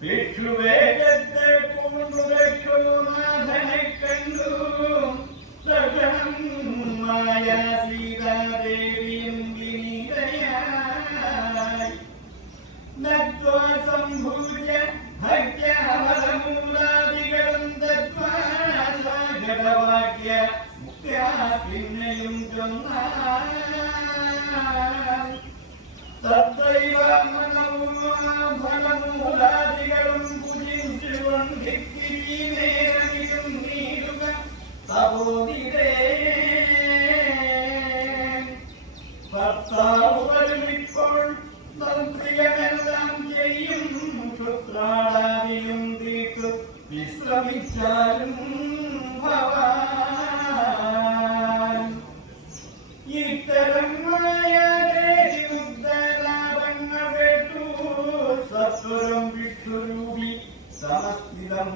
ഭിക്ഷുവേഗത്തെ പൂണ്ടുരക്ഷോനാഥനെ കണ്ടു ദർശനമായ സീതാദേവിയും വിനീതയായി നത്വാ സംഭൂജ്യ ഭക്യമൂലാദികളും തത്വാസാഘടവാക്യ മുക്ത്യാ പിന്നെയും തത്രൈവ ഫലമൂലാദികളും പൂജിച്ചുകൊണ്ടിരിക്കും നീടുക തപോനിരേ ഭർത്താവ് വരുമിപ്പോൾ പ്രിയമെല്ലാം ചെയ്യും ക്ഷുത്രാടാദിയും തീർത്തു വിശ്രമിച്ചാലും ഭവാൻ ഇത്തരമായ മുക്തലാഭങ്ങൾ കേട്ടു സത്വരം വിഷ്ണുരൂപി സമസ്ഥിതം